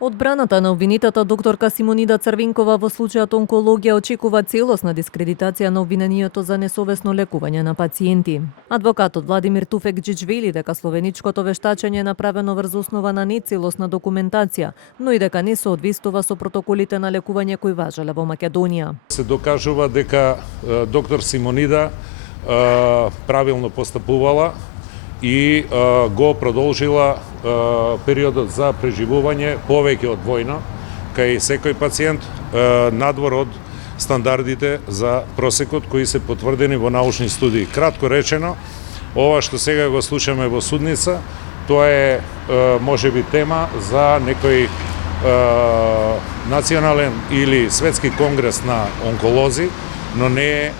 Одбраната на обвинетата докторка Симонида Црвенкова во случајот онкологија очекува целосна дискредитација на обвинението за несовесно лекување на пациенти. Адвокатот Владимир Туфекџиќ вели дека словеничкото вештачење е направено врз основа на нецелосна документација, но и дека не соодветствува со протоколите на лекување кои важеле во Македонија. Се докажува дека доктор Симонида правилно постапувала и го продолжила периодот за преживување повеќе од двојно кај секој пациент надвор од стандардите за просекот кои се потврдени во научни студии. Кратко речено, ова што сега го слушаме во судница, тоа е можеби тема за некој национален или светски конгрес на онколози, но не е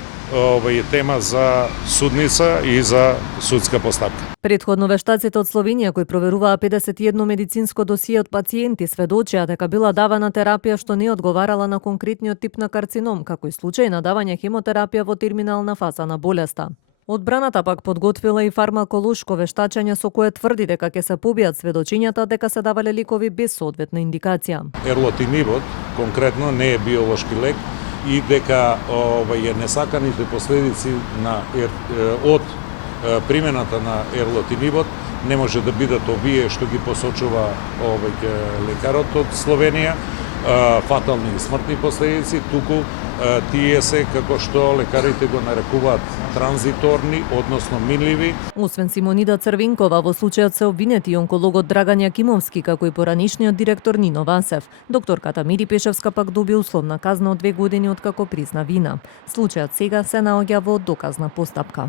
тема за судница и за судска постапка. Претходно вештаците од Словенија кои проверуваа 51 медицинско досие од пациенти сведочија дека била давана терапија што не одговарала на конкретниот тип на карцином, како и случај на давање хемотерапија во терминална фаза на болеста. Одбраната пак подготвила и фармаколошко вештачење со кое тврди дека ќе се побијат сведочињата дека се давале лекови без соодветна индикација. Ерлотинибот конкретно не е биолошки лек и дека е несаканите последици од примената на ерлотинибот не може да бидат овие што ги посочува лекарот од Словенија, фатални и смртни последици, туку тие се како што лекарите го нарекуваат транзиторни, односно минливи. Освен Симонида Црвенкова, во случајот се обвинети и онкологот Драган Јакимовски, како и поранишниот директор Нино Васев. Докторката Мири Пешевска пак доби условна казна од 2 години откако призна вина. Случајот сега се наоѓа во доказна постапка.